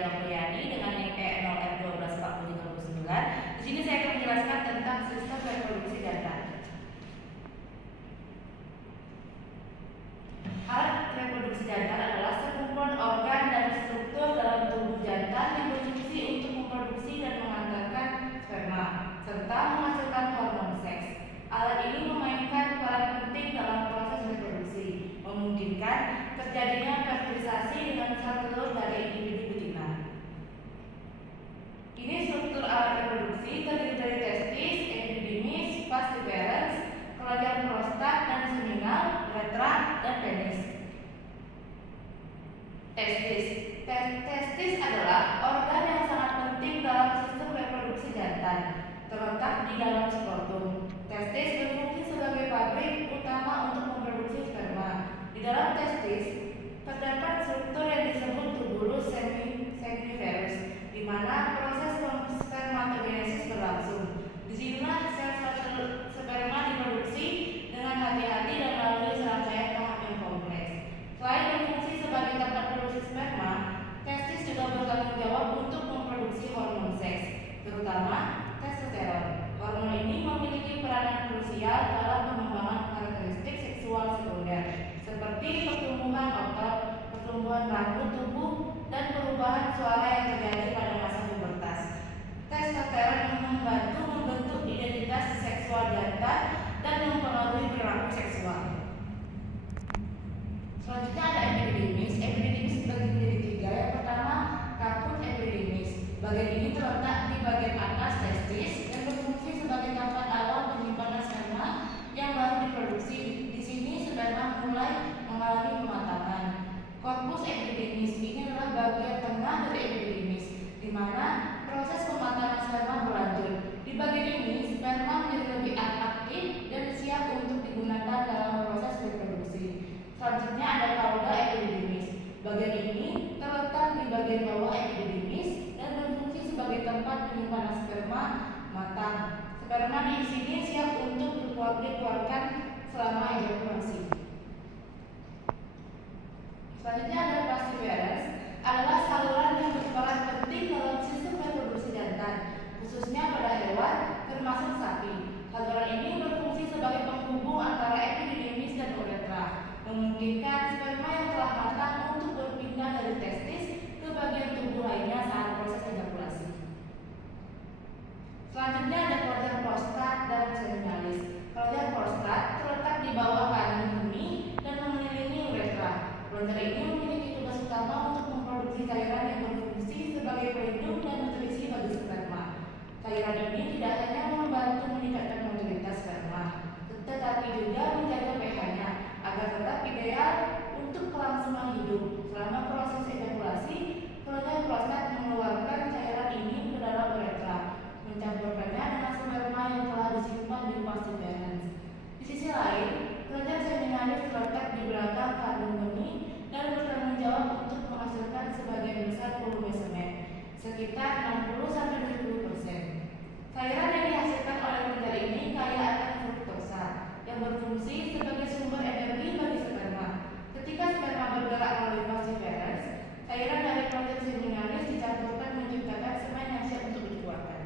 Nopriani dengan NIK 0F124039. Di sini saya akan menjelaskan tentang sistem reproduksi jantan. Alat reproduksi jantan adalah sekumpulan organ dan struktur dalam tubuh jantan yang berfungsi untuk memproduksi dan mengantarkan sperma serta menghasilkan hormon seks. Alat ini memainkan peran penting dalam proses reproduksi, memungkinkan terjadinya fertilisasi dengan sel telur dari individu betina. Ini struktur alat reproduksi terdiri dari testis, epididymis, vas deferens, kelenjar prostat dan seminal, uretra, dan penis. Testis adalah organ yang sangat penting dalam sistem reproduksi jantan, terletak di dalam skrotum. Testis berfungsi sebagai pabrik utama untuk memproduksi sperma. Di dalam testis terdapat struktur yang disebut tubulus seminiferus, di mana proses spermatogenesis berlangsung. Disinilah sel-sel sperma diproduksi dengan hati-hati dan melalui serangkaian tahap yang kompleks. Selain berfungsi sebagai tempat produksi sperma, testis juga bertanggung jawab untuk memproduksi hormon seks, terutama testosteron. Hormon ini memiliki peranan krusial dalam pengembangan karakteristik seksual sekunder, seperti pertumbuhan otot, pertumbuhan rambut tubuh, dan perubahan suara yang terjadi pada masa pubertas. Testosteron membantu membentuk identitas seksual jantan dan mempengaruhi perilaku seksual. Selanjutnya ada epididymis. Epididymis dibagi menjadi tiga. Yang pertama, kaput epididymis. Bagian ini terletak di bagian atas testis dan berfungsi sebagai tempat awal penyimpanan sperma yang baru diproduksi. Di sini sperma mulai mengalami pematangan. Korpus epididymis ini adalah bagian tengah dari epididymis, di mana proses pematangan sperma berlanjut. Di bagian ini, sperma menjadi lebih aktif dan siap untuk digunakan dalam proses reproduksi. Selanjutnya ada cauda epididymis. Bagian ini terletak di bagian bawah epididymis dan berfungsi sebagai tempat penyimpanan sperma matang. Sperma di sini siap untuk dikeluarkan selama ejakulasi. Selanjutnya ada vas deferens, adalah saluran yang berperan penting dalam sistem reproduksi jantan, khususnya pada hewan termasuk sapi. Saluran ini berfungsi sebagai penghubung antara epididymis dan uretra, memungkinkan sperma yang telah matang untuk berpindah dari testis ke bagian tubuh lainnya saat proses ejakulasi. Selanjutnya ada kelenjar prostat dan seminalis. Kelenjar prostat terletak di bawah kandung kemih dan mengelilingi uretra. Kelenjar ini memiliki tugas utama untuk memproduksi cairan yang berfungsi sebagai pelindung dan nutrisi bagi sperma. Cairan ini tidak hanya membantu meningkatkan mobilitas sperma, tetapi juga menjaga pH-nya agar tetap ideal untuk kelangsungan hidup. Selama proses ejakulasi, kelenjar prostat mengeluarkan cairan ini ke dalam uretra, mencampurkannya dengan sperma yang telah disimpan di vas deferens. Di sisi lain, kelenjar seminalis terletak di belakang kandung kemih dan bertanggung jawab untuk menghasilkan sebagian besar volume semen, sekitar 60-70%. Cairan yang dihasilkan oleh kelenjar ini kaya akan fruktosa yang berfungsi sebagai sumber energi bagi sperma. Ketika sperma bergerak melalui vas deferens, cairan dari kelenjar seminalis dicampurkan menciptakan semen yang siap untuk dikeluarkan.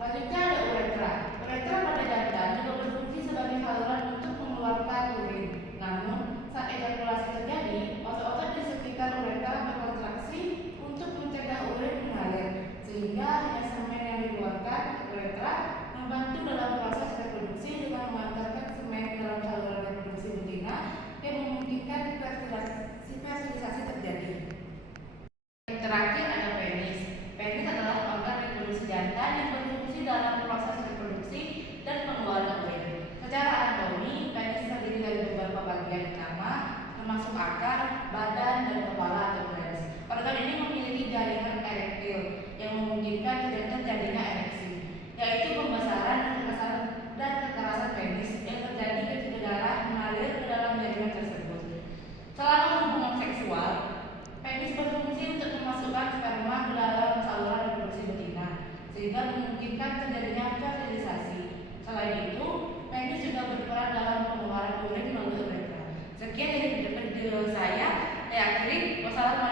Selanjutnya ada uretra. Uretra pada jantan juga berfungsi sebagai saluran untuk mengeluarkan urin. Namun, saat ejakulasi terjadi, otot-otot di sekitar uretra berkontraksi untuk mencegah urin mengalir, sehingga hanya semen yang dikeluarkan uretra membantu dalam proses reproduksi dengan mengantarkan semen ke dalam saluran reproduksi betina yang memungkinkan fertilisasi terjadi. Yang terakhir ada penis. Penis adalah organ reproduksi jantan yang berfungsi dalam proses reproduksi dan pengeluaran urin. Secara anatomi, penis terdiri dari beberapa bagian utama, termasuk akar, badan, dan kepala atau glans. Organ ini memiliki jaringan erektil yang memungkinkan terjadinya ereksi, yaitu pembesaran dan kekerasan penis yang terjadi ketika darah mengalir ke dalam jaringan tersebut. Selama hubungan seksual, penis berfungsi untuk memasukkan sperma ke dalam saluran reproduksi betina, sehingga memungkinkan terjadinya fertilisasi. Selain itu, penis juga berperan dalam pengeluaran urin melalui uretra. Sekian dari video saya akhiri. Wassalamualaikum